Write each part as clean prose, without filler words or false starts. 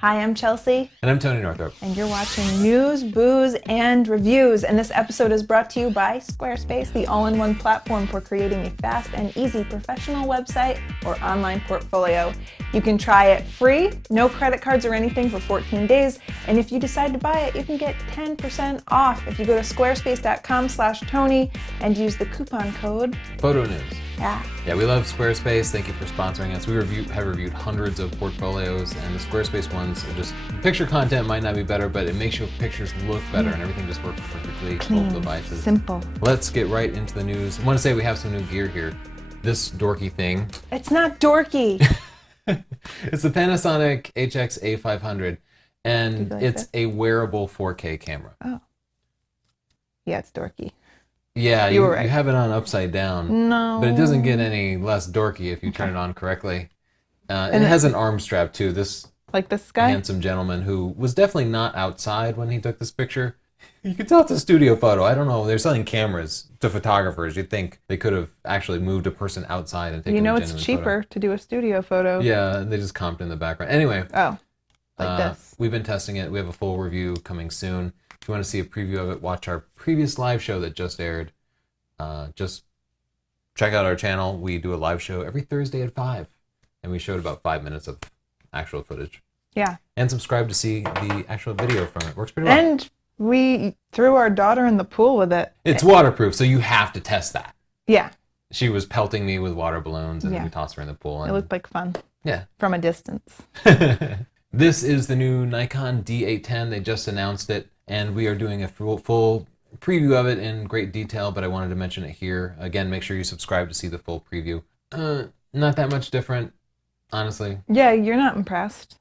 Hi, I'm Chelsea. And I'm Tony Northrop. And you're watching News, Booze, and Reviews. And this episode is brought to you by Squarespace, the all-in-one platform for creating a fast and easy professional website or online portfolio. You can try it free, no credit cards or anything for 14 days. And if you decide to buy it, you can get 10% off if you go to squarespace.com/Tony and use the coupon code Photo News. Yeah, we love Squarespace. Thank you for sponsoring us. We have reviewed hundreds of portfolios, and the Squarespace ones are just, picture content might not be better, but it makes your pictures look better, and everything just works perfectly. Clean, both devices. simple. Let's get right into the news. I want to say we have some new gear here. This dorky thing. It's not dorky. It's the Panasonic HX-A500, and it's a wearable 4K camera. Oh. Yeah, it's dorky. Yeah, you were right. You have it on upside down. No. But it doesn't get any less dorky if you turn it on correctly. It has an arm strap too. This guy? handsome gentleman who was definitely not outside when he took this picture. You can tell it's a studio photo. I don't know. They're selling cameras to photographers. You'd think they could have actually moved a person outside and taken a genuine photo. It's cheaper to do a studio photo. Yeah, they just comped in the background. Anyway. Oh, this. We've been testing it. We have a full review coming soon. If you want to see a preview of it, watch our previous live show that just aired. Just check out our channel. We do a live show every Thursday at 5, and we showed about 5 minutes of actual footage. Yeah. And subscribe to see the actual video from it. Works pretty well. And we threw our daughter in the pool with it. It's waterproof, so you have to test that. Yeah. She was pelting me with water balloons, and we tossed her in the pool. And it looked like fun. Yeah. From a distance. This is the new Nikon D810. They just announced it, and we are doing a full preview of it in great detail, but I wanted to mention it here. Again, make sure you subscribe to see the full preview. Not that much different, honestly. Yeah, you're not impressed.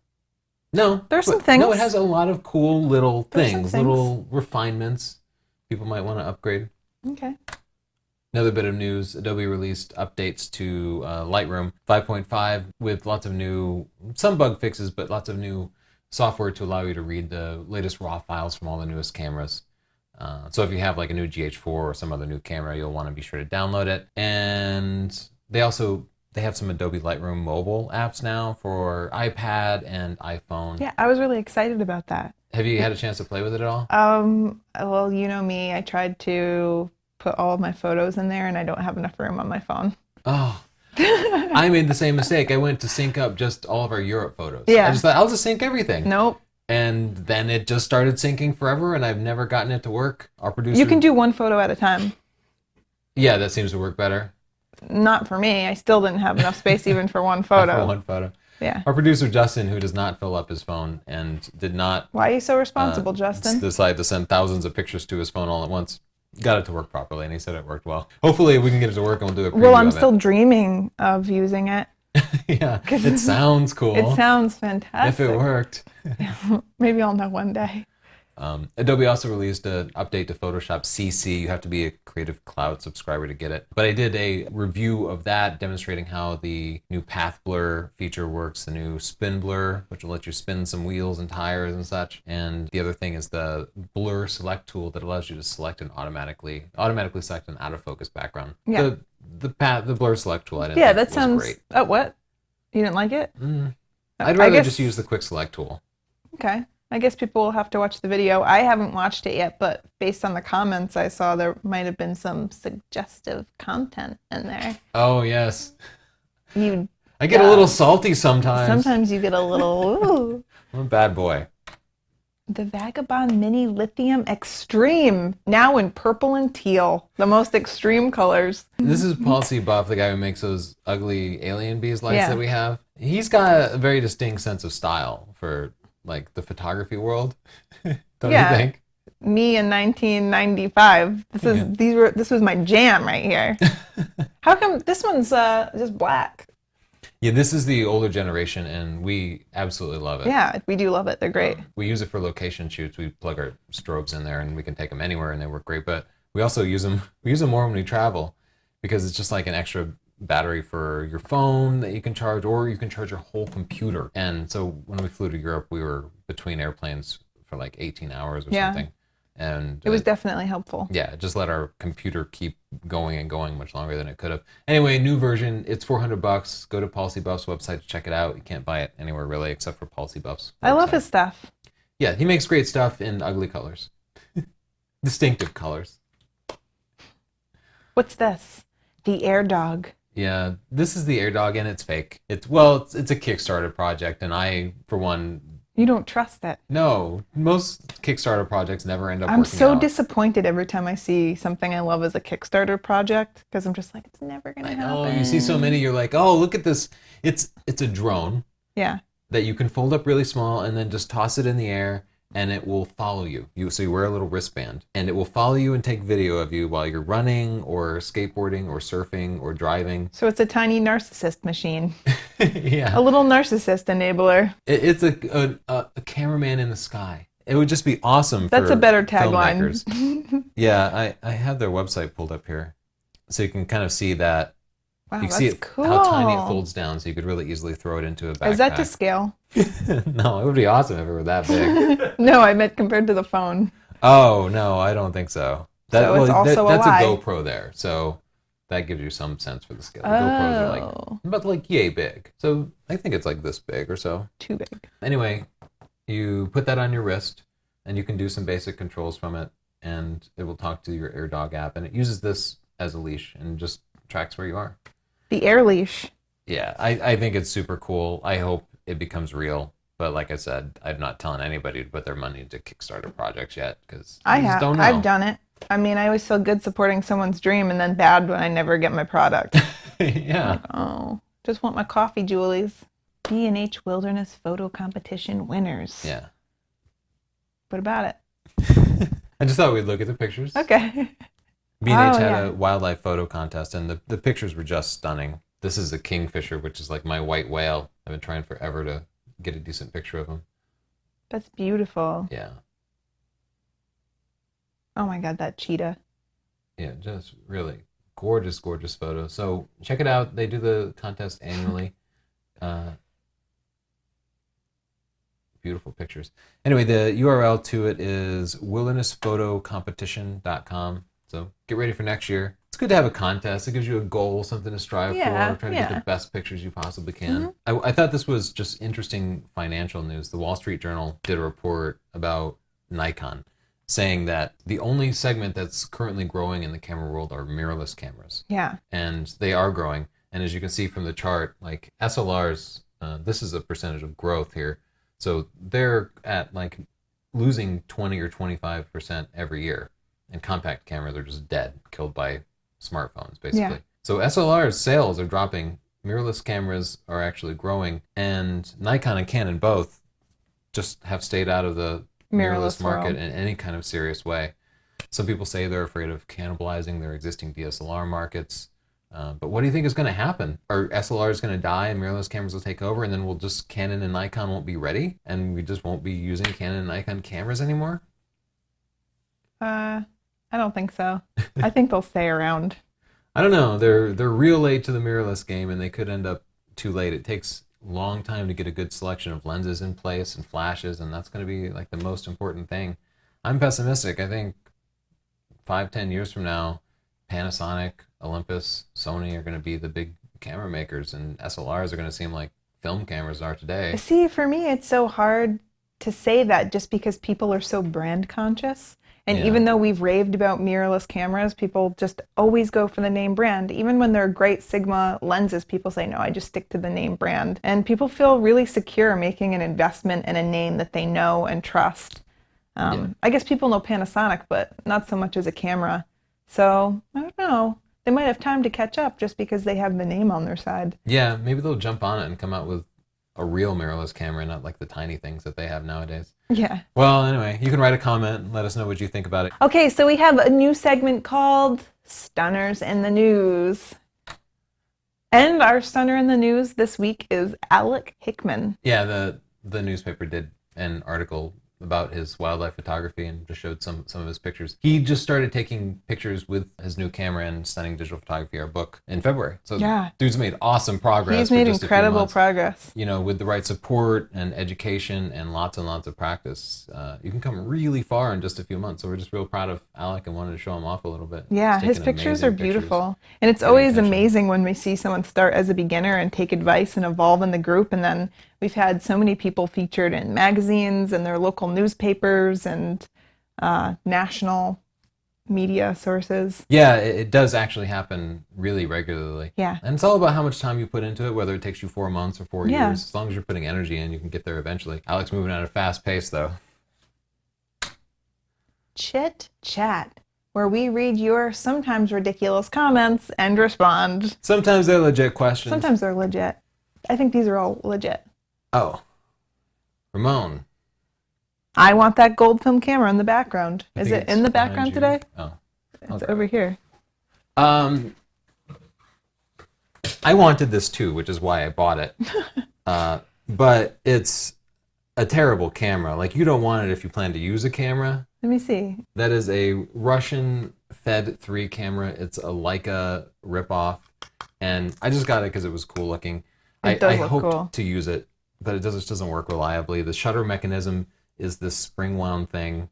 No. There's some things. No, it has a lot of cool little things, little refinements people might want to upgrade. Okay. Another bit of news, Adobe released updates to Lightroom 5.5 with lots of some bug fixes, but lots of new software to allow you to read the latest RAW files from all the newest cameras. So if you have like a new GH4 or some other new camera, you'll want to be sure to download it. And they have some Adobe Lightroom mobile apps now for iPad and iPhone. Yeah, I was really excited about that. Have you had a chance to play with it at all? Well, you know me, I tried to put all of my photos in there and I don't have enough room on my phone. Oh. I made the same mistake. I went to sync up just all of our Europe photos. Yeah. I just thought, I'll just sync everything. Nope. And then it just started syncing forever, and I've never gotten it to work. Our producer... You can do one photo at a time. Yeah, that seems to work better. Not for me. I still didn't have enough space even for one photo. Not for one photo. Yeah. Our producer, Justin, who does not fill up his phone and did not... Why are you so responsible, Justin? Decide to send thousands of pictures to his phone all at once. Got it to work properly, and he said it worked well. Hopefully we can get it to work and we'll do a preview Well, I'm still dreaming of using it. Yeah, it sounds cool. It sounds fantastic. If it worked. Maybe I'll know one day. Adobe also released an update to Photoshop CC. You have to be a Creative Cloud subscriber to get it. But I did a review of that demonstrating how the new path blur feature works, the new spin blur, which will let you spin some wheels and tires and such. And the other thing is the blur select tool that allows you to select and automatically select an out of focus background. Yeah. The blur select tool, I didn't think that sounds great. Oh, what? You didn't like it? I'd rather just use the quick select tool. Okay. I guess people will have to watch the video. I haven't watched it yet, but based on the comments I saw, there might have been some suggestive content in there. Oh, yes. I get a little salty sometimes. Sometimes you get a little, ooh. I'm a bad boy. The Vagabond Mini Lithium Extreme, now in purple and teal, the most extreme colors. This is Paul C. Buff, the guy who makes those ugly alien bees lights that we have. He's got a very distinct sense of style for like the photography world. Don't you think? Me in 1995. This was my jam right here. How come this one's just black? Yeah, this is the older generation, and we absolutely love it. Yeah, we do love it. They're great. We use it for location shoots. We plug our strobes in there, and we can take them anywhere, and they work great. But we also use them. We use them more when we travel, because it's just like an extra battery for your phone that you can charge, or you can charge your whole computer. And so when we flew to Europe, we were between airplanes for like 18 hours or something. And It was definitely helpful. yeah, just let our computer keep going and going much longer than it could have. Anyway, new version. It's $400. Go to Policy Buff's website to check it out. You can't buy it anywhere really except for Policy Buff's website. I love his stuff. Yeah, he makes great stuff in ugly colors, distinctive colors. What's this? The AirDog. Yeah, this is the AirDog and it's fake. It's a Kickstarter project, and I, for one, You don't trust it. no, most Kickstarter projects never end up I'm working so out. disappointed every time I see something I love as a Kickstarter project because I'm just like, it's never gonna happen. Oh, you see so many, you're like, oh, look at this. It's a drone Yeah. that you can fold up really small and then just toss it in the air, and it will follow you. So you wear a little wristband, and it will follow you and take video of you while you're running or skateboarding or surfing or driving. So it's a tiny narcissist machine. Yeah. A little narcissist enabler. It's a cameraman in the sky. It would just be awesome for That's a better tagline. filmmakers. Yeah, I have their website pulled up here. So you can kind of see that. Wow, You can that's see it, cool. how tiny it folds down, so you could really easily throw it into a backpack. Is that to scale? No, it would be awesome if it were that big. No, I meant compared to the phone. Oh, no, I don't think so. So it's also a that's lie. a GoPro there, so that gives you some sense for the scale. The GoPros are about yay big. So I think it's like this big or so. Too big. Anyway, you put that on your wrist, and you can do some basic controls from it, and it will talk to your AirDog app, and it uses this as a leash and just tracks where you are. The air leash. Yeah, I think it's super cool. I hope it becomes real. But like I said, I'm not telling anybody to put their money into Kickstarter projects yet because I just don't know. I've done it. I mean, I always feel good supporting someone's dream and then bad when I never get my product. Yeah. Like, oh, just want my coffee, Julies. B&H Wilderness Photo Competition winners. Yeah. What about it? I just thought we'd look at the pictures. Okay. B&H had yeah. a wildlife photo contest, and the pictures were just stunning. This is a kingfisher, which is like my white whale. I've been trying forever to get a decent picture of him. That's beautiful. Yeah. Oh my God, that cheetah. Yeah, just really gorgeous, gorgeous photo. So check it out. They do the contest annually. Beautiful pictures. Anyway, the URL to it is wildernessphotocompetition.com. So get ready for next year. It's good to have a contest. It gives you a goal, something to strive for, trying to get the best pictures you possibly can. I thought this was just interesting financial news. The Wall Street Journal did a report about Nikon, saying that the only segment that's currently growing in the camera world are mirrorless cameras. Yeah. And they are growing. And as you can see from the chart, like SLRs, this is a percentage of growth here. So they're at like losing 20 or 25% every year. And compact cameras are just dead, killed by smartphones, basically. Yeah. So SLR's sales are dropping. Mirrorless cameras are actually growing. And Nikon and Canon both just have stayed out of the mirrorless market in any kind of serious way. Some people say they're afraid of cannibalizing their existing DSLR markets. But what do you think is going to happen? Are SLRs going to die and mirrorless cameras will take over, and then Canon and Nikon won't be ready, and we just won't be using Canon and Nikon cameras anymore? I don't think so. I think they'll stay around. I don't know. They're real late to the mirrorless game, and they could end up too late. It takes a long time to get a good selection of lenses in place and flashes, and that's going to be like the most important thing. I'm pessimistic. I think 5-10 years from now, Panasonic, Olympus, Sony are going to be the big camera makers, and SLRs are going to seem like film cameras are today. See, for me, it's so hard to say that just because people are so brand conscious. And even though we've raved about mirrorless cameras, people just always go for the name brand. Even when they're great Sigma lenses, people say, no, I just stick to the name brand. And people feel really secure making an investment in a name that they know and trust. I guess people know Panasonic, but not so much as a camera. So, I don't know. They might have time to catch up just because they have the name on their side. Yeah, maybe they'll jump on it and come out with a real mirrorless camera, not like the tiny things that they have nowadays. Yeah. Well, anyway, you can write a comment and let us know what you think about it. Okay, so we have a new segment called Stunners in the News. And our stunner in the news this week is Alec Hickman. Yeah, the newspaper did an article about his wildlife photography and just showed some of his pictures. He just started taking pictures with his new camera and Stunning Digital Photography, our book, in February. So Yeah. dude's made awesome progress. He's for made just incredible a few months. progress. You know, with the right support and education and lots of practice, you can come really far in just a few months. So we're just real proud of Alec and wanted to show him off a little bit. Yeah, He's his taken pictures are amazing pictures. beautiful. And it's Good always intention. amazing when we see someone start as a beginner and take advice and evolve in the group. And then we've had so many people featured in magazines and their local newspapers and national media sources. Yeah, it does actually happen really regularly. Yeah. And it's all about how much time you put into it, whether it takes you 4 months or 4 Yeah. years. As long as you're putting energy in, you can get there eventually. Alec's moving at a fast pace, though. Chit-chat, where we read your sometimes ridiculous comments and respond. Sometimes they're legit questions. Sometimes they're legit. I think these are all legit. Oh. Ramon. I want that gold film camera in the background. I Is think it it's in the behind background you. today? Oh. It's over here. I wanted this too, which is why I bought it. But it's a terrible camera. Like, you don't want it if you plan to use a camera. Let me see. That is a Russian Fed 3 camera. It's a Leica ripoff. And I just got it because it was cool looking. It does I look hoped cool. to use it, but it just doesn't work reliably. The shutter mechanism is this spring wound thing.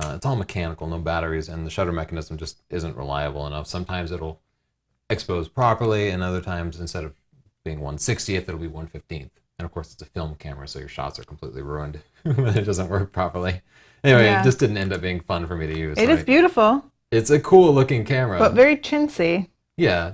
It's all mechanical, no batteries, and the shutter mechanism just isn't reliable enough. Sometimes it'll expose properly, and other times, instead of being 1/60th, it'll be 1/15th. And of course, it's a film camera, so your shots are completely ruined when it doesn't work properly. Anyway, Yeah. it just didn't end up being fun for me to use. It is beautiful, It's a cool looking camera. but very chintzy. Yeah.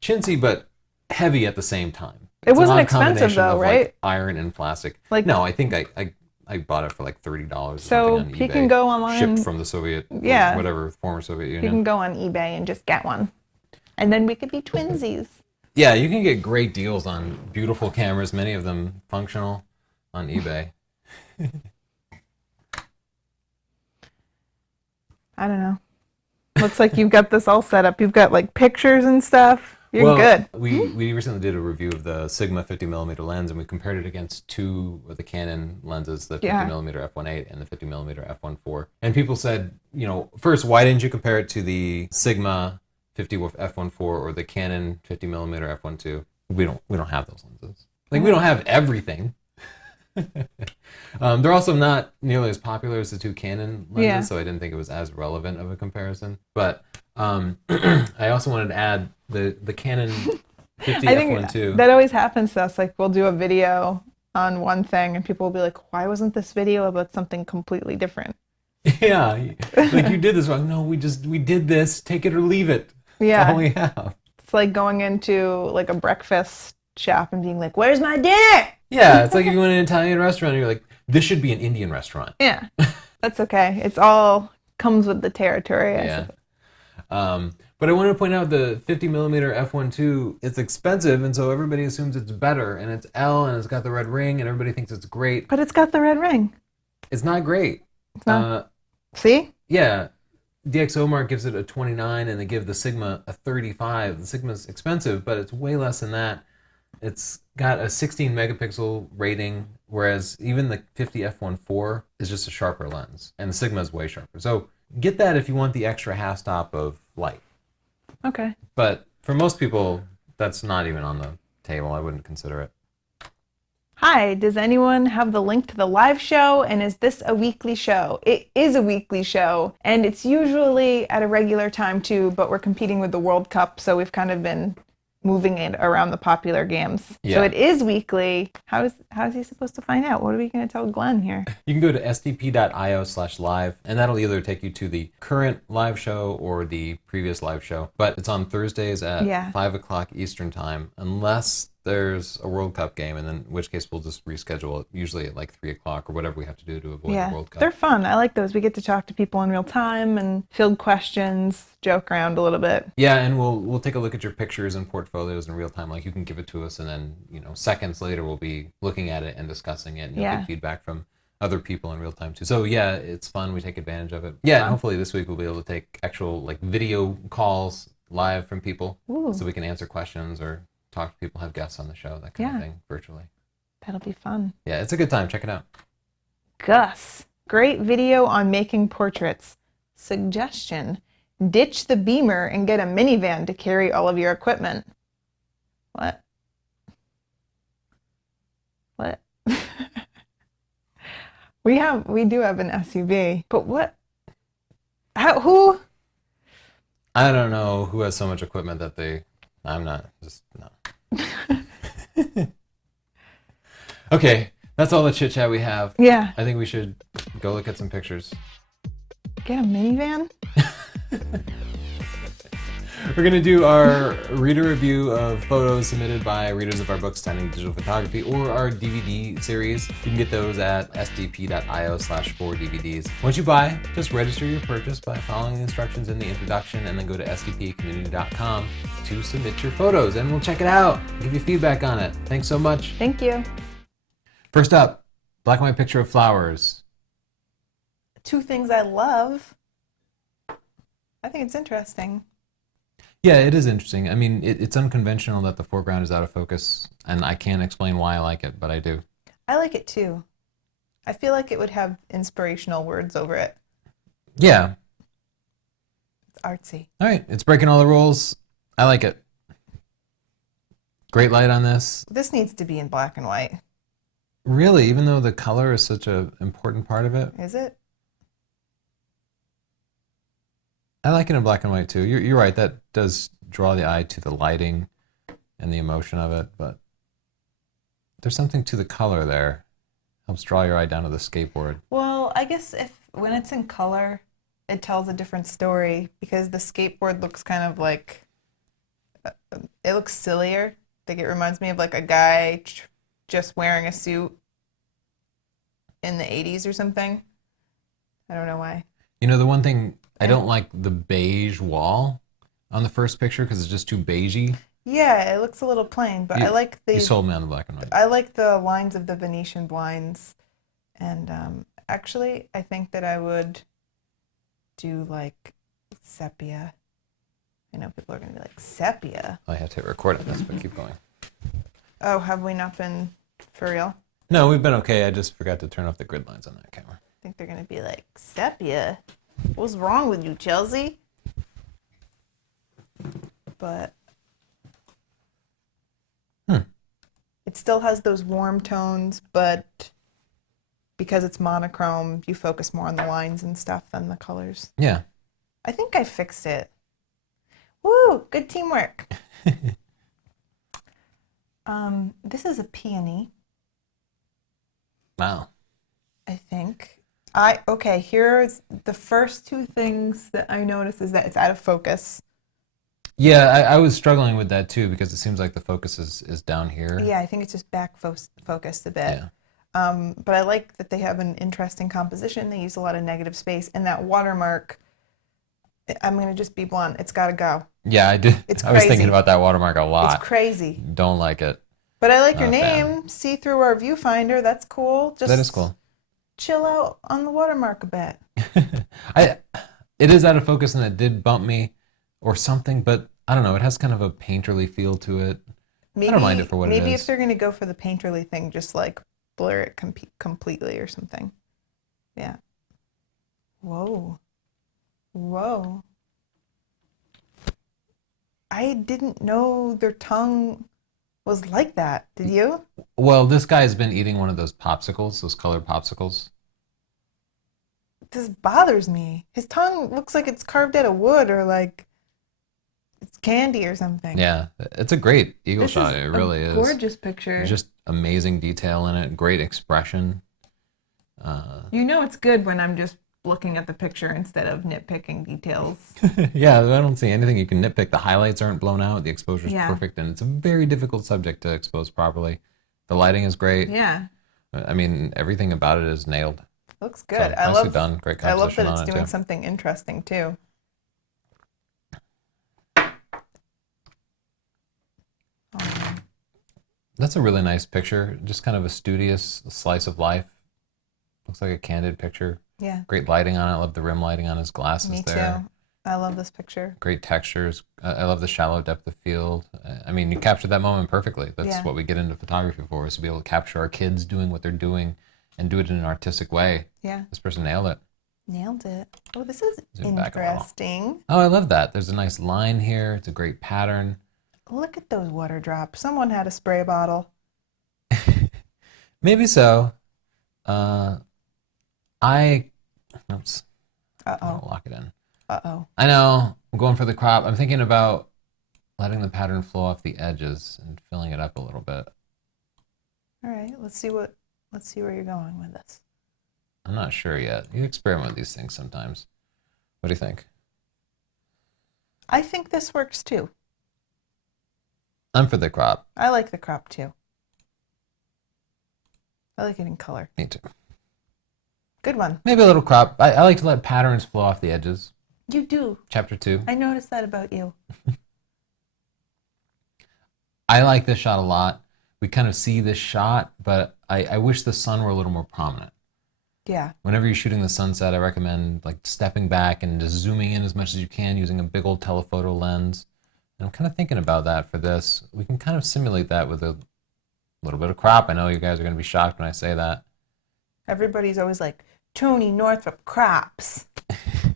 Chintzy, but heavy at the same time. It It's an wasn't odd expensive, combination though, of, right? Like, iron and plastic. Like- no, I think I bought it for like $30 or So something on he eBay. can go online. Shipped from the Soviet, Yeah. whatever, former Soviet You Union. can go on eBay and just get one. And then we could be twinsies. Yeah, you can get great deals on beautiful cameras, many of them functional, on eBay. I don't know. Looks like you've got this all set up. You've got like pictures and stuff. You're well, good. We recently did a review of the Sigma 50mm lens, and we compared it against two of the Canon lenses, the 50mm f1.8 and the 50mm f1.4. And people said, you know, first, why didn't you compare it to the Sigma 50 f1.4 or the Canon 50mm f1.2? We don't have those lenses. Like, we don't have everything. They're also not nearly as popular as the two Canon lenses, so I didn't think it was as relevant of a comparison. But I also wanted to add the Canon 50 I think f1.2. that always happens to us. Like, we'll do a video on one thing and people will be like, why wasn't this video about something completely different? Yeah, like, you did this wrong. No, we did this. Take it or leave it. Yeah. That's all we have. It's like going into like a breakfast shop and being like, where's my dinner? Yeah, it's like if you went to an Italian restaurant and you're like, this should be an Indian restaurant. Yeah, that's okay. It's all comes with the territory. I Yeah. suppose. But I wanted to point out the 50mm f1.2, it's expensive, and so everybody assumes it's better, and it's L, and it's got the red ring, and everybody thinks it's great. But it's got the red ring. It's not great. It's not. See? Yeah, DxOMark gives it a 29, and they give the Sigma a 35. The Sigma's expensive, but it's way less than that. It's got a 16 megapixel rating, whereas even the 50 f1.4 is just a sharper lens, and the Sigma is way sharper. So get that if you want the extra half stop of light. Okay. But for most people, that's not even on the table. I wouldn't consider it. Hi, does anyone have the link to the live show? And is this a weekly show? It is a weekly show, and it's usually at a regular time too, but we're competing with the World Cup, so we've kind of been moving it around the popular games. Yeah. So it is weekly. How is he supposed to find out? What are we going to tell Glenn here? You can go to sdp.io/live, and that'll either take you to the current live show or the previous live show. But it's on Thursdays at 5 o'clock Eastern time, unless there's a World Cup game, and then in which case we'll just reschedule it, usually at like 3 o'clock or whatever we have to do to avoid the World Cup. They're fun. I like those. We get to talk to people in real time and field questions, joke around a little bit. Yeah, and we'll take a look at your pictures and portfolios in real time. Like, you can give it to us, and then, you know, seconds later we'll be looking at it and discussing it, and you'll get feedback from other people in real time too. So yeah, it's fun. We take advantage of it. Yeah, and hopefully this week we'll be able to take actual like video calls live from people. Ooh. So we can answer questions or talk to people, have guests on the show, that kind of thing, virtually. That'll be fun. Yeah, it's a good time. Check it out. Gus, great video on making portraits. Suggestion, ditch the Beamer and get a minivan to carry all of your equipment. What? What? We do have an SUV, but what? Who? I don't know who has so much equipment that I'm not, just, no. Okay, that's all the chit chat we have. Yeah. I think we should go look at some pictures. Get a minivan? We're going to do our reader review of photos submitted by readers of our book, Stunning Digital Photography, or our DVD series. You can get those at sdp.io/4DVDs. Once you buy, just register your purchase by following the instructions in the introduction and then go to sdpcommunity.com to submit your photos and we'll check it out, give you feedback on it. Thanks so much. Thank you. First up, black and white picture of flowers. Two things I love. I think it's interesting. Yeah, it is interesting. I mean, it's unconventional that the foreground is out of focus, and I can't explain why I like it, but I do. I like it too. I feel like it would have inspirational words over it. Yeah. It's artsy. All right, it's breaking all the rules. I like it. Great light on this. This needs to be in black and white. Really, even though the color is such an important part of it? Is it? I like it in black and white too. You're right, that does draw the eye to the lighting and the emotion of it, but there's something to the color there. Helps draw your eye down to the skateboard. Well, I guess when it's in color, it tells a different story because the skateboard looks kind of like, it looks sillier. I think it reminds me of like a guy just wearing a suit in the 80s or something. I don't know why. You know, the one thing, I don't like the beige wall on the first picture because it's just too beigey. Yeah, it looks a little plain, but I like the... You sold me on the black and white. I like the lines of the Venetian blinds. And actually, I think that I would do like sepia. I know people are going to be like, sepia? I have to hit record on this, but keep going. Oh, have we not been for real? No, we've been okay. I just forgot to turn off the grid lines on that camera. I think they're going to be like, sepia? What's wrong with you, Chelsea? But it still has those warm tones, but because it's monochrome, you focus more on the lines and stuff than the colors. Yeah. I think I fixed it. Woo! Good teamwork. This is a peony. Wow. I think. Okay, here's the first two things that I noticed is that it's out of focus. Yeah, I was struggling with that too because it seems like the focus is down here. Yeah, I think it's just back focused a bit. Yeah. But I like that they have an interesting composition. They use a lot of negative space. And that watermark, I'm going to just be blunt, it's got to go. Yeah, I did. It's I was crazy. thinking about that watermark a lot. It's crazy. Don't like it. But I like Not your a fan. name. See through our viewfinder. That's cool. Just That is cool. chill out on the watermark a bit. It is out of focus and it did bump me or something, but I don't know. It has kind of a painterly feel to it. I don't mind it for what it is. Maybe if they're going to go for the painterly thing, just like blur it completely or something. Yeah. Whoa. Whoa. I didn't know their tongue was like that. Did you? Well, this guy's been eating one of those popsicles, those colored popsicles. This bothers me. His tongue looks like it's carved out of wood or like it's candy or something. Yeah, it's a great eagle shot. It really is. Gorgeous picture. Just amazing detail in it, great expression. You know it's good when I'm just looking at the picture instead of nitpicking details. Yeah, I don't see anything you can nitpick. The highlights aren't blown out. The exposure's Yeah. perfect, and it's a very difficult subject to expose properly. The lighting is great. Yeah. I mean, everything about it is nailed. Looks good. So, nicely done. Great I love composition that on it's it, doing too. something interesting too. That's a really nice picture. Just kind of a studious slice of life. Looks like a candid picture. Yeah. Great lighting on it. I love the rim lighting on his glasses Me there. too. I love this picture. Great textures. I love the shallow depth of field. I mean, you captured that moment perfectly. That's Yeah. what we get into photography for, is to be able to capture our kids doing what they're doing and do it in an artistic way. Yeah. This person nailed it. Nailed it. Oh, this is Zoom back a little. interesting. Oh, I love that. There's a nice line here. It's a great pattern. Look at those water drops. Someone had a spray bottle. Maybe so. Oops. I'll lock it in. Uh-oh. I know. I'm going for the crop. I'm thinking about letting the pattern flow off the edges and filling it up a little bit. All right, let's see where you're going with this. I'm not sure yet. You experiment with these things sometimes. What do you think? I think this works too. I'm for the crop. I like the crop too. I like it in color. Me too. Good one. Maybe a little crop. I like to let patterns flow off the edges. You do. Chapter 2. I noticed that about you. I like this shot a lot. We kind of see this shot, but I wish the sun were a little more prominent. Yeah. Whenever you're shooting the sunset, I recommend like stepping back and just zooming in as much as you can using a big old telephoto lens. And I'm kind of thinking about that for this. We can kind of simulate that with a little bit of crop. I know you guys are going to be shocked when I say that. Everybody's always like, Tony Northrup crops. I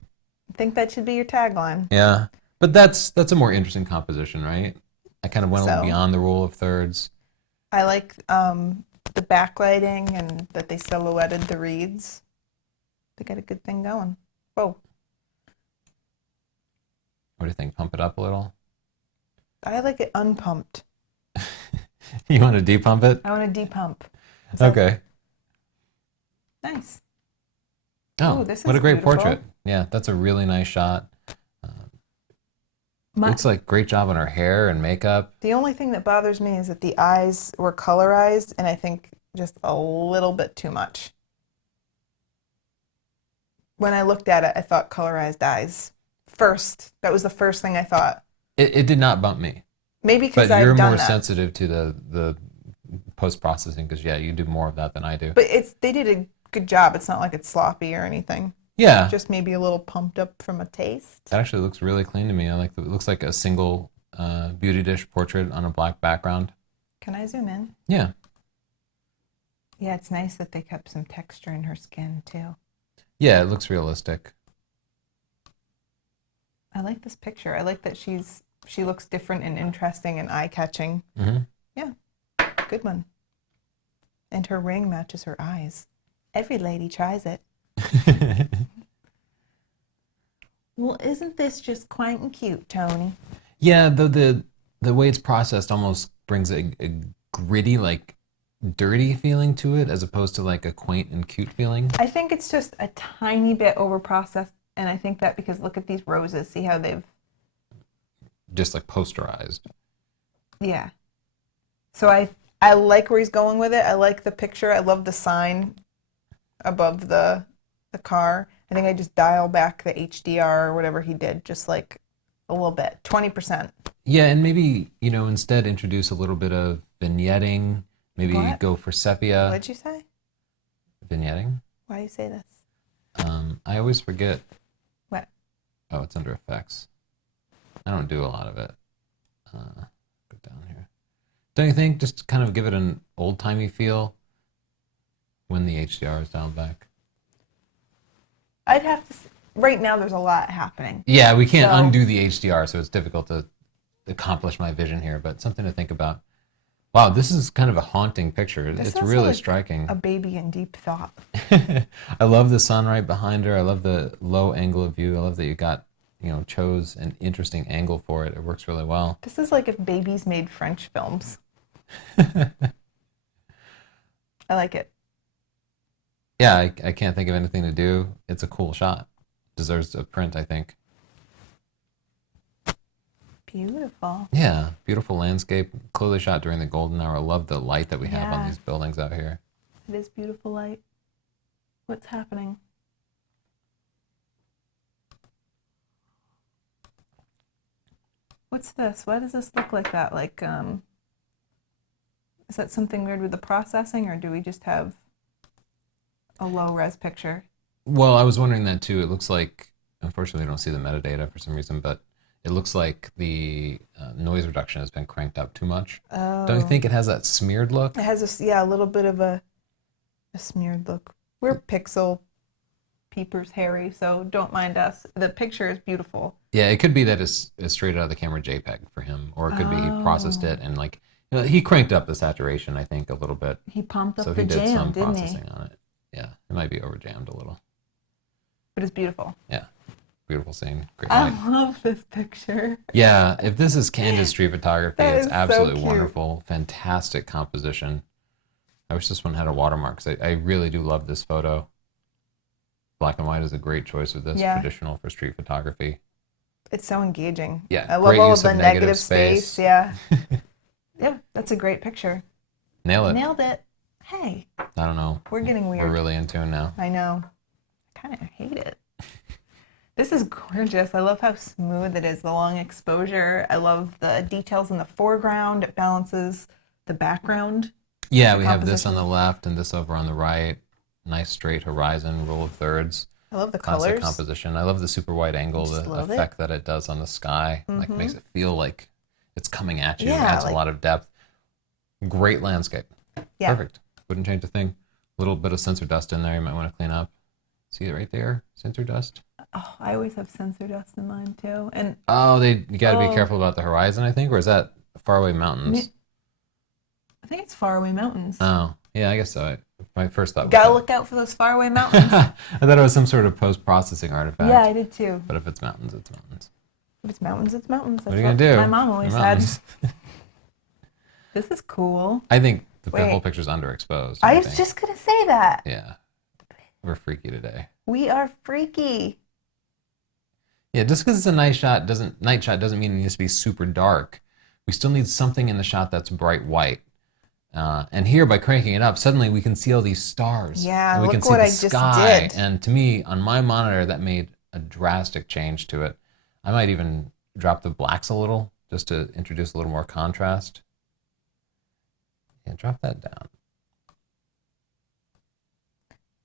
think that should be your tagline. Yeah, but that's a more interesting composition, right? I kind of went a little beyond the rule of thirds. I like the backlighting and that they silhouetted the reeds. They got a good thing going. Whoa. What do you think? Pump it up a little? I like it unpumped. You want to depump it? I want to depump. Okay. Nice. Oh, ooh, this what is a great beautiful. portrait. Yeah, that's a really nice shot. Looks like great job on her hair and makeup. The only thing that bothers me is that the eyes were colorized, and I think just a little bit too much. When I looked at it, I thought colorized eyes. That was the first thing I thought. It did not bump me. Maybe because But I've you're done more that. sensitive to the post-processing because, yeah, you do more of that than I do. But they did a good job. It's not like it's sloppy or anything. Yeah. Just maybe a little pumped up from a taste. That actually looks really clean to me. It looks like a single beauty dish portrait on a black background. Can I zoom in? Yeah. Yeah, it's nice that they kept some texture in her skin too. Yeah, it looks realistic. I like this picture. I like that she looks different and interesting and eye-catching. Mm-hmm. Yeah, good one. And her ring matches her eyes. Every lady tries it. Well, isn't this just quaint and cute, Tony? Yeah, the way it's processed almost brings a gritty, like dirty feeling to it, as opposed to like a quaint and cute feeling. I think it's just a tiny bit over-processed, and I think that because look at these roses. See how they've... Just like posterized. Yeah. So I like where he's going with it. I like the picture. I love the sign above the car. I think I just dial back the HDR or whatever he did, just like a little bit, 20%. Yeah, and maybe, instead introduce a little bit of vignetting. Maybe What? go for sepia. What'd you say? Vignetting? Why do you say this? I always forget. What? Oh, it's under effects. I don't do a lot of it. Go down here. Don't you think? Just kind of give it an old-timey feel when the HDR is dialed back. I'd have to... Right now, there's a lot happening. Yeah, we can't So- undo the HDR, so it's difficult to accomplish my vision here, but something to think about. Wow, this is kind of a haunting picture. This It's sounds really like striking. A baby in deep thought. I love the sun right behind her. I love the low angle of view. I love that you got, chose an interesting angle for it. It works really well. This is like if babies made French films. I like it. Yeah, I can't think of anything to do. It's a cool shot. Deserves a print, I think. Beautiful. Yeah, beautiful landscape. Clearly shot during the golden hour. I love the light that we have on Yeah. these buildings out here. It is beautiful light. What's happening? What's this? Why does this look like that? Like, is that something weird with the processing, or do we just have a low-res picture? Well, I was wondering that too. It looks like, unfortunately, I don't see the metadata for some reason, but it looks like the noise reduction has been cranked up too much. Oh. Don't you think it has that smeared look? It has a little bit of a a smeared look. We're pixel peepers, Harry, so don't mind us. The picture is beautiful. Yeah, it could be that it's straight out of the camera JPEG for him, or it could be he processed it and like he cranked up the saturation, I think, a little bit. He pumped up So the he did jam, some didn't he? processing on it. Yeah, it might be overjammed a little. But it's beautiful. Yeah, beautiful scene. Great I night. love this picture. Yeah, if this is candid street photography, That it's is so absolutely cute. wonderful. Fantastic composition. I wish this one had a watermark, 'cause I really do love this photo. Black and white is a great choice with this, Yeah. traditional for street photography. It's so engaging. Yeah, I love great all use of the of negative negative space. space. Yeah. Yeah, that's a great picture. Nail it. Nailed it. Hey, I don't know. we're getting weird. We're really in tune now. I know. I kind of hate it. This is gorgeous. I love how smooth it is, the long exposure. I love the details in the foreground. It balances the background. Yeah, The we have this on composition. the left and this over on the right. Nice straight horizon, rule of thirds. I love the Classic colors. composition. I love the super wide angle, Just the love it. effect that it does on the sky. Like makes it feel like it's coming at you. Yeah, Adds like- a lot of depth. Great landscape. Yeah. Perfect. Wouldn't change a thing. A little bit of sensor dust in there you might want to clean up. See it right there? Sensor dust. Oh, I always have sensor dust in mine too. And Oh, you got to Oh. be careful about the horizon, I think, or is that faraway mountains? I think it's faraway mountains. Oh, yeah, I guess so. My first thought was Gotta that. look out for those faraway mountains. I thought it was some sort of post-processing artifact. Yeah, I did too. But if it's mountains, it's mountains. If it's mountains, it's mountains. That's What are you gonna do? my mom always They're said. mountains. This is cool. I think the Wait. whole picture's underexposed. I don't you was think? just gonna say that. Yeah. We're freaky today. We are freaky. Yeah, just because it's a night shot doesn't mean it needs to be super dark. We still need something in the shot that's bright white. And here, by cranking it up, suddenly we can see all these stars. Yeah, and we look can see what the I just sky. did. And to me, on my monitor, that made a drastic change to it. I might even drop the blacks a little just to introduce a little more contrast. Yeah, drop that down.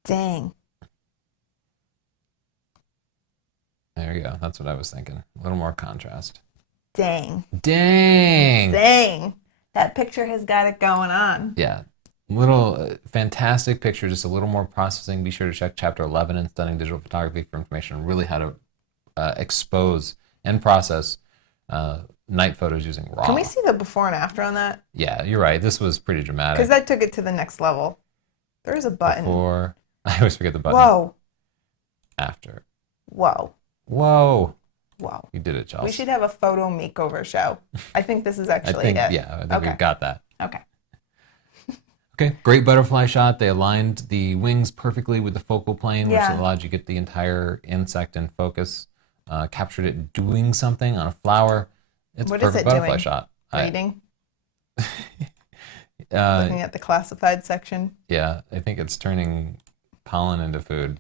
Dang. There you go. That's what I was thinking. A little more contrast. Dang. Dang. Dang. That picture has got it going on. Yeah. Little fantastic picture, just a little more processing. Be sure to check chapter 11 in Stunning Digital Photography for information on really how to expose and process night photos using RAW. Can we see the before and after on that? Yeah, you're right. This was pretty dramatic. Because that took it to the next level. There's a button. Before, I always forget the button. Whoa. After. Whoa. Whoa. Whoa. You did it, Chelsea. We should have a photo makeover show. I think this is I actually think, it. yeah, I think Okay. we've got that. Okay. Okay, great butterfly shot. They aligned the wings perfectly with the focal plane, Yeah. which allowed you to get the entire insect in focus. Captured it doing something on a flower. It's What a is perfect it butterfly doing? shot. Reading. Uh, Looking at the classified section. yeah, I think it's turning pollen into food.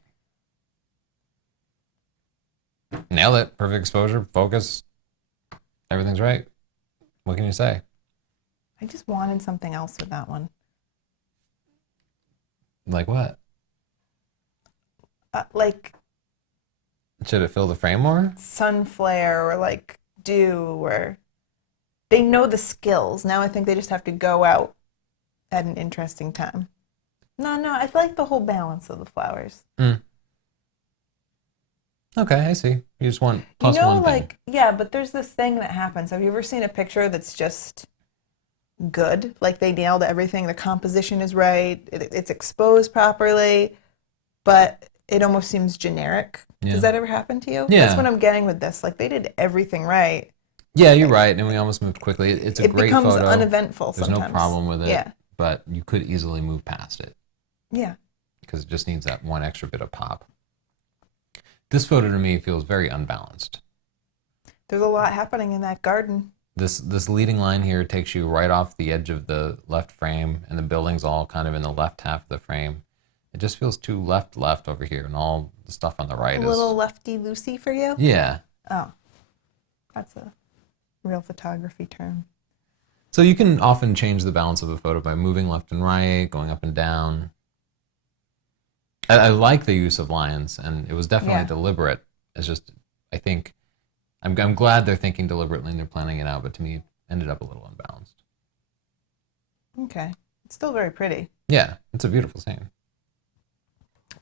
Nailed it. Perfect exposure, focus. Everything's right. What can you say? I just wanted something else with that one. Like what? Like Should it fill the frame more? sun flare or like dew or they know the skills. Now I think they just have to go out at an interesting time. No, I like the whole balance of the flowers. Okay, I see. You just want plus you know, one thing. like, yeah, but there's this thing that happens. Have you ever seen a picture that's just good? Like they nailed everything. The composition is right. It's exposed properly, but it almost seems generic. Yeah. Does that ever happen to you? Yeah. That's what I'm getting with this. Like they did everything right. Yeah, you're right, and we almost moved quickly. It's a It great becomes photo. uneventful There's sometimes. no problem with it. Yeah. But you could easily move past it Yeah. because it just needs that one extra bit of pop. This photo to me feels very unbalanced. There's a lot happening in that garden. This leading line here takes you right off the edge of the left frame, and the building's all kind of in the left half of the frame. It just feels too left over here, and all the stuff on the right A little lefty-loosey for you? Yeah. Oh. That's a real photography term. So you can often change the balance of a photo by moving left and right, going up and down. I like the use of lines, and it was definitely Yeah. deliberate. It's just, I think, I'm glad they're thinking deliberately and they're planning it out, but to me, it ended up a little unbalanced. Okay. It's still very pretty. Yeah, it's a beautiful scene.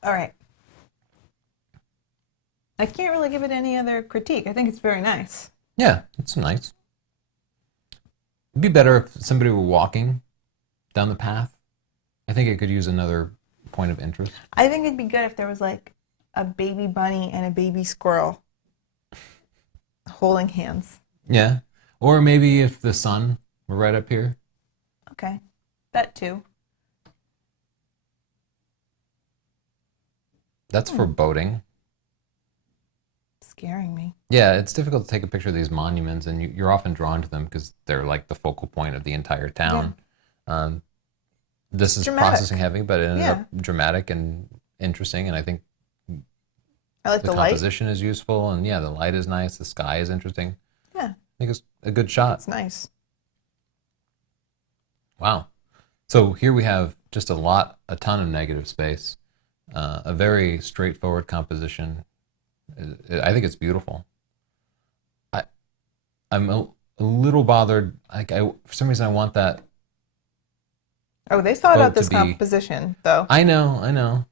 All right. I can't really give it any other critique. I think it's very nice. Yeah, it's nice. It'd be better if somebody were walking down the path. I think it could use another point of interest. I think it'd be good if there was like a baby bunny and a baby squirrel holding hands. Yeah. Or maybe if the sun were right up here. Okay. That too. That's for boating. Scaring me. Yeah, it's difficult to take a picture of these monuments, and you're often drawn to them because they're like the focal point of the entire town. This is dramatic. processing heavy, but it ended up dramatic and interesting, and I think I like the the light. composition is useful, and yeah, the light is nice, the sky is interesting. Yeah. I think it's a good shot. It's nice. Wow. So here we have just a ton of negative space, a very straightforward composition. I think it's beautiful. I'm a little bothered. For some reason, I want that. Oh, they thought out this to be- composition, though. I know.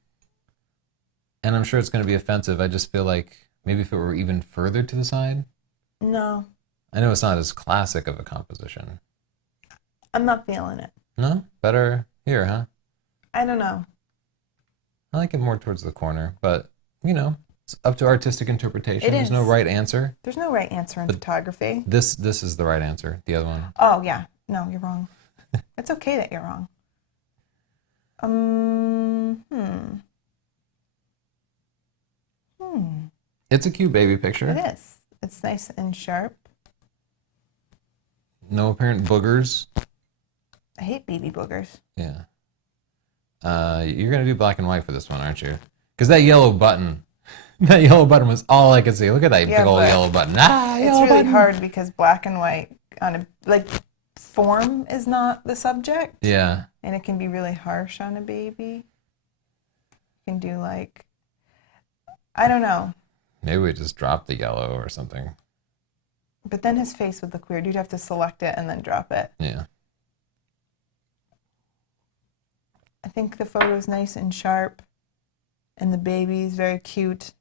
And I'm sure it's going to be offensive. I just feel like maybe if it were even further to the side. No, I know it's not as classic of a composition. I'm not feeling it. No? Better here, huh? I don't know. I like it more towards the corner, but, it's up to artistic interpretation. It There's is. no right answer. There's no right answer in photography. This is the right answer. The other one. Oh, yeah. No, you're wrong. It's okay that you're wrong. It's a cute baby picture. It is. It's nice and sharp. No apparent boogers. I hate baby boogers. Yeah. You're going to do black and white for this one, aren't you? Because that yellow button was all I could see. Look at that big old yellow button. It's really hard because black and white form is not the subject. Yeah. And it can be really harsh on a baby. You can do I don't know. Maybe we just drop the yellow or something. But then his face would look weird. You'd have to select it and then drop it. Yeah. I think the photo's nice and sharp. And the baby's very cute.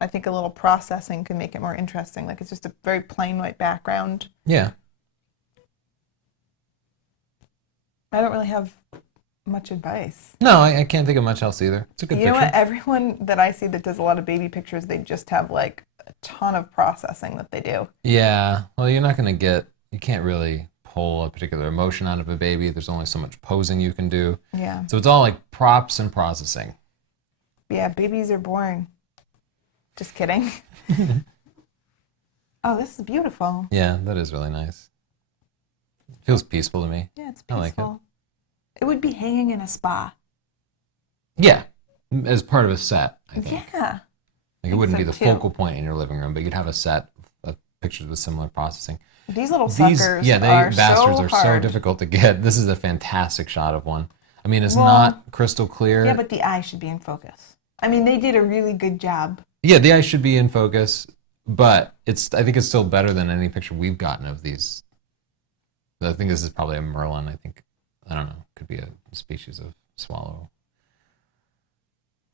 I think a little processing could make it more interesting. It's just a very plain white background. Yeah. I don't really have much advice. No, I can't think of much else either. It's a good picture. You know what? Everyone that I see that does a lot of baby pictures, they just have a ton of processing that they do. Yeah. Well, you can't really pull a particular emotion out of a baby. There's only so much posing you can do. Yeah. So it's all like props and processing. Yeah, babies are boring. Just kidding. Oh, this is beautiful. Yeah, that is really nice. It feels peaceful to me. Yeah, it's peaceful. I like it. It would be hanging in a spa. Yeah, as part of a set, I think. Yeah. It wouldn't be the too. focal point in your living room, but you'd have a set of pictures with similar processing. These little suckers bastards are so hard. difficult to get. This is a fantastic shot of one. I mean, it's not crystal clear. Yeah, but the eye should be in focus. I mean, they did a really good job. Yeah, the eye should be in focus, but I think it's still better than any picture we've gotten of these. I think this is probably a Merlin. I don't know, could be a species of swallow.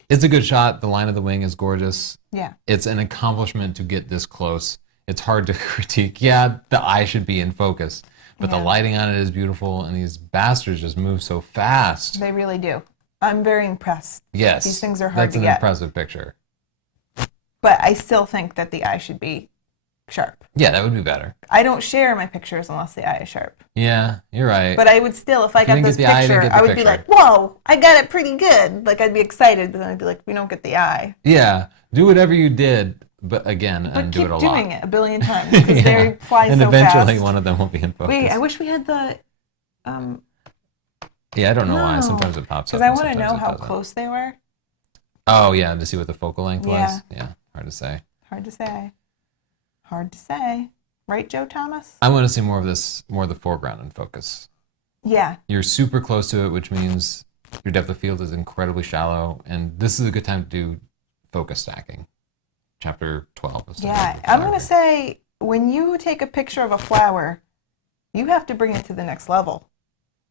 It's a good shot. The line of the wing is gorgeous. Yeah. It's an accomplishment to get this close. It's hard to critique. Yeah, the eye should be in focus, but the lighting on it is beautiful, and these bastards just move so fast. They really do. I'm very impressed. Yes. These things are hard to That's get. an impressive picture. But I still think that the eye should be sharp. Yeah, that would be better. I don't share my pictures unless the eye is sharp. Yeah, you're right. But I would still, if I got this picture, I would be like, whoa, I got it pretty good. I'd be excited, but then I'd be like, we don't get the eye. Yeah, do whatever you did, but again, and do it a lot. But keep doing it a billion times, because they fly so fast. And eventually one of them will be in focus. Wait, I wish we had the... Yeah, I don't know why. Sometimes it pops up. Because I want to know how close they were. Oh, yeah, to see what the focal length was? Yeah, hard to say. Hard to say. Hard to say. Right, Joe Thomas? I want to see more of the foreground in focus. Yeah. You're super close to it, which means your depth of field is incredibly shallow, and this is a good time to do focus stacking. Chapter 12 of I'm going to say, when you take a picture of a flower, you have to bring it to the next level.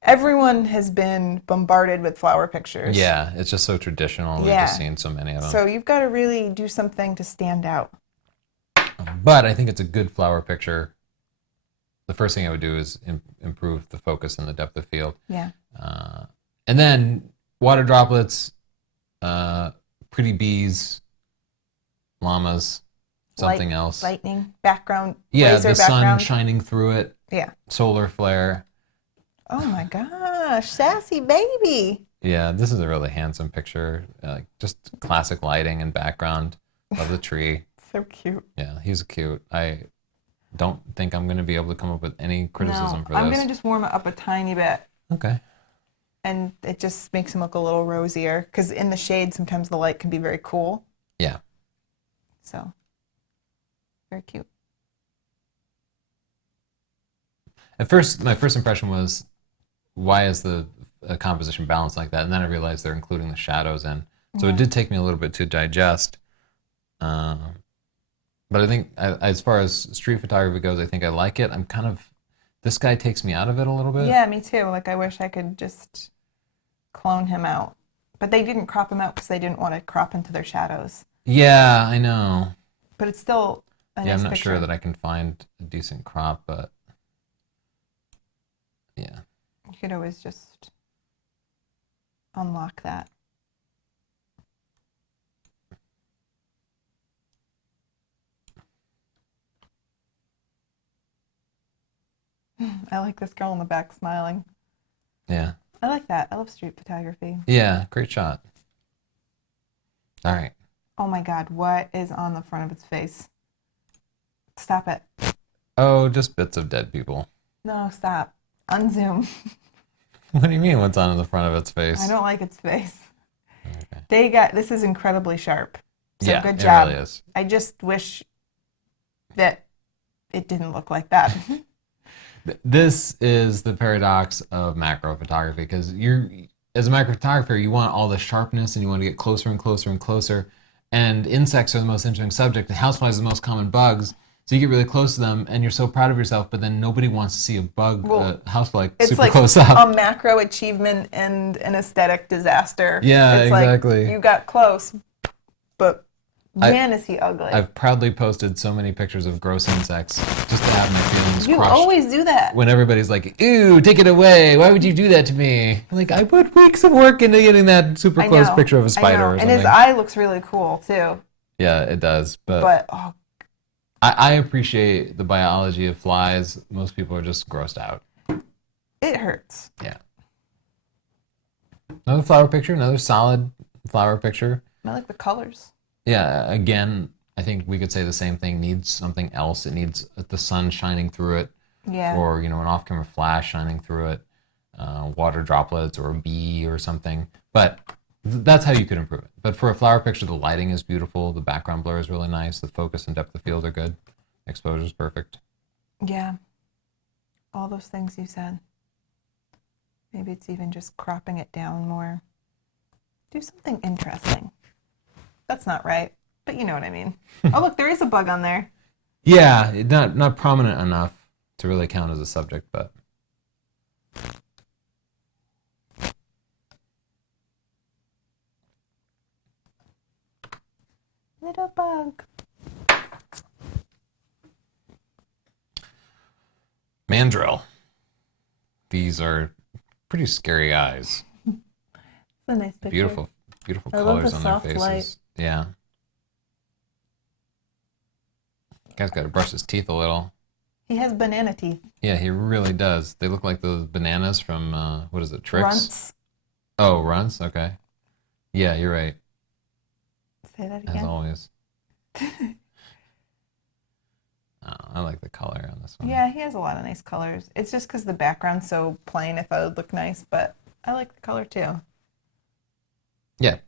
Everyone has been bombarded with flower pictures. Yeah, it's just so traditional. We've Yeah. just seen so many of them. So you've got to really do something to stand out. But I think it's a good flower picture. The first thing I would do is improve the focus and the depth of field. Yeah. And then water droplets, pretty bees, llamas, something else. Lightning, background, Yeah, laser the sun background. shining through it. Yeah. Solar flare. Oh my gosh, sassy baby. Yeah, this is a really handsome picture. Just classic lighting and background of the tree. So cute. Yeah, he's cute. I don't think I'm going to be able to come up with any criticism for this. I'm going to just warm it up a tiny bit. Okay. And it just makes him look a little rosier. Because in the shade, sometimes the light can be very cool. Yeah. So, very cute. At first, my first impression was, why is the composition balanced like that? And then I realized they're including the shadows in. So it did take me a little bit to digest. But I think as far as street photography goes, I think I like it. This guy takes me out of it a little bit. Yeah, me too. Like, I wish I could just clone him out. But they didn't crop him out because they didn't want to crop into their shadows. Yeah, I know. But it's still a nice I'm not picture. sure that I can find a decent crop, but yeah. You could always just unlock that. I like this girl in the back smiling. Yeah. I like that. I love street photography. Yeah, great shot. All right. Oh my God, what is on the front of its face? Stop it. Oh, just bits of dead people. No, stop. Unzoom. What do you mean, what's on the front of its face? I don't like its face. Okay. This is incredibly sharp. So Yeah, good job. it really is. I just wish that it didn't look like that. This is the paradox of macro photography, because as a macro photographer, you want all the sharpness and you want to get closer and closer and closer. And insects are the most interesting subject. The houseflies are the most common bugs. So you get really close to them and you're so proud of yourself, but then nobody wants to see a bug, housefly super close up. It's like a macro achievement and an aesthetic disaster. Yeah, it's exactly. Like you got close, but man, is he ugly. I've proudly posted so many pictures of gross insects just to have my feelings You crushed. always do that. When everybody's like, ew, take it away. Why would you do that to me? Like, I put weeks of work into getting that super close picture of a spider or something. And his eye looks really cool, too. Yeah, it does. But I appreciate the biology of flies. Most people are just grossed out. It hurts. Yeah. Another flower picture, another solid flower picture. I like the colors. Yeah, again, I think we could say the same thing. Needs something else. It needs the sun shining through it. Yeah. Or, an off-camera flash shining through it. Water droplets or a bee or something. But that's how you could improve it. But for a flower picture, the lighting is beautiful. The background blur is really nice. The focus and depth of field are good. Exposure is perfect. Yeah. All those things you said. Maybe it's even just cropping it down more. Do something interesting. That's not right, but you know what I mean. Oh, look, there is a bug on there. Yeah, not prominent enough to really count as a subject, but... Little bug. Mandrill. These are pretty scary eyes. It's a nice picture. Beautiful I love colors the on their soft faces. light. Yeah. Guy's got to brush his teeth a little. He has banana teeth. Yeah, he really does. They look like those bananas from, what is it, Trix? Runts. Oh, Runts? Okay. Yeah, you're right. Say that As again. always. Oh, I like the color on this one. Yeah, he has a lot of nice colors. It's just because the background's so plain. I thought it would look nice, but I like the color too. Yeah.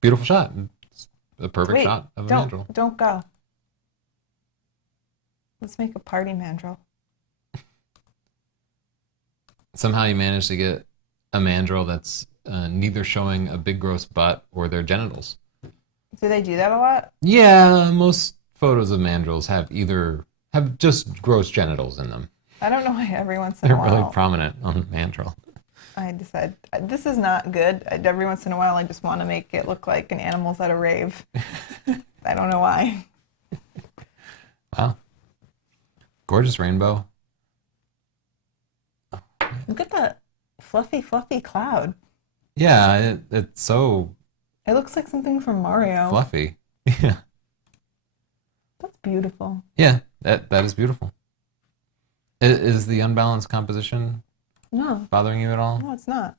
Beautiful shot. It's a perfect shot of a mandrill. Don't go. Let's make a party mandrill. Somehow you managed to get a mandrill that's neither showing a big gross butt or their genitals. Do they do that a lot? Yeah, most photos of mandrills have just gross genitals in them. I don't know why every once in a They're while. really prominent on the mandrill. I decided this is not good. Every once in a while, I just want to make it look like an animal's at a rave. I don't know why. Wow. Gorgeous rainbow. Look at that fluffy, fluffy cloud. Yeah, it's so It looks like something from Mario. fluffy. Yeah. That's beautiful. Yeah, that is beautiful. Is the unbalanced composition No, bothering you at all? no, it's not.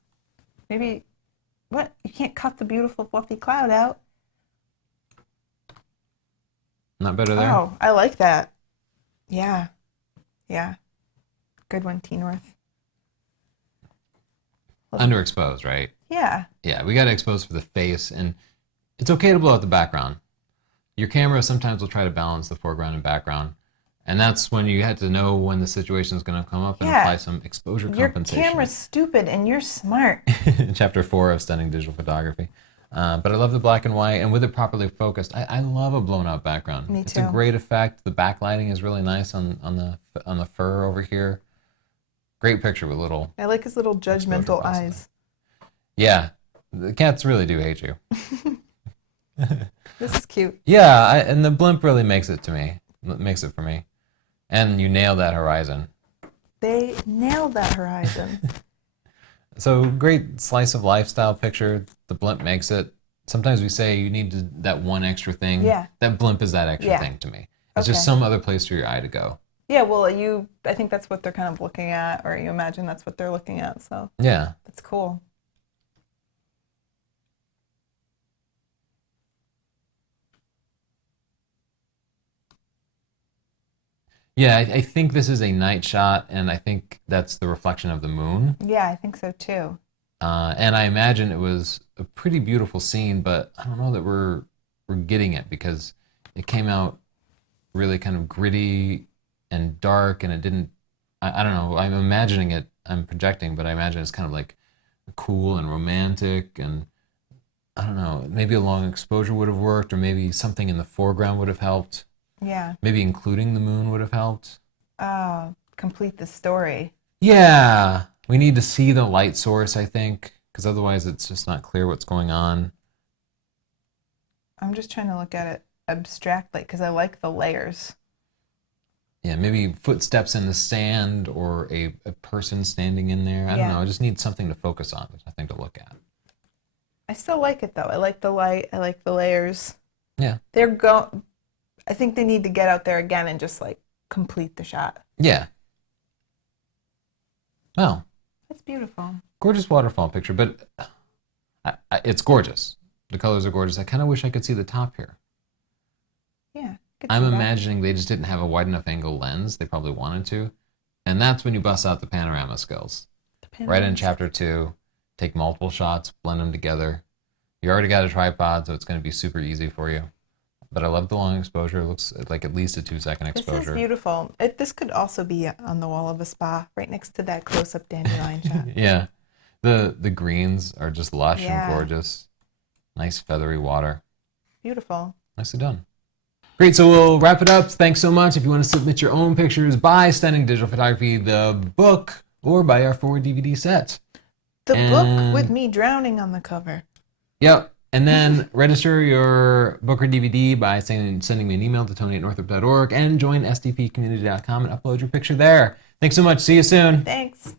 Maybe, what? You can't cut the beautiful, fluffy cloud out. Not better there? Oh, I like that. Yeah. Yeah. Good one, T North. Underexposed, right? Yeah. Yeah, we got to expose for the face, and it's okay to blow out the background. Your camera sometimes will try to balance the foreground and background, and that's when you had to know when the situation is going to come up and Yeah. apply some exposure Your compensation. camera's stupid and you're smart. Chapter 4 of Stunning Digital Photography. But I love the black and white, and with it properly focused, I love a blown out background. Me It's too. a great effect. The backlighting is really nice on the fur over here. Great picture with little. I like his little judgmental possibly. eyes. Yeah, the cats really do hate you. This is cute. Yeah, and the blimp really makes it to me. Makes it for me. And you nailed that horizon. They nailed that horizon. So great slice of lifestyle picture. The blimp makes it. Sometimes we say you need that one extra thing. Yeah. That blimp is that extra Yeah. thing to me. It's Okay. just some other place for your eye to go. Yeah, well, I think that's what they're kind of looking at, or you imagine that's what they're looking at, so Yeah. that's cool. Yeah, I think this is a night shot, and I think that's the reflection of the moon. Yeah, I think so too. And I imagine it was a pretty beautiful scene, but I don't know that we're getting it because it came out really kind of gritty and dark, and it didn't. I don't know. I'm imagining it. I'm projecting, but I imagine it's kind of like cool and romantic, and I don't know. Maybe a long exposure would have worked, or maybe something in the foreground would have helped. Yeah. Maybe including the moon would have helped. Complete the story. Yeah, we need to see the light source, I think, because otherwise it's just not clear what's going on. I'm just trying to look at it abstractly because I like the layers. Yeah, maybe footsteps in the sand or a person standing in there. I don't know. I just need something to focus on. There's nothing to look at. I still like it though. I like the light. I like the layers. Yeah. I think they need to get out there again and just like complete the shot. Yeah. Well, That's beautiful. gorgeous waterfall picture, but it's gorgeous. The colors are gorgeous. I kind of wish I could see the top here. Yeah. I'm imagining they just didn't have a wide enough angle lens. They probably wanted to. And that's when you bust out the panorama skills. Right in chapter 2, take multiple shots, blend them together. You already got a tripod, so it's going to be super easy for you. But I love the long exposure. It looks like at least a 2-second exposure. This is beautiful. This could also be on the wall of a spa, right next to that close-up dandelion shot. Yeah. The greens are just lush Yeah. and gorgeous. Nice feathery water. Beautiful. Nicely done. Great, so we'll wrap it up. Thanks so much. If you want to submit your own pictures, buy Stunning Digital Photography, the book, or buy our 4 DVD set. The book with me drowning on the cover. Yep. And then register your book or DVD by sending me an email to tony@northrop.org and join sdpcommunity.com and upload your picture there. Thanks so much. See you soon. Thanks.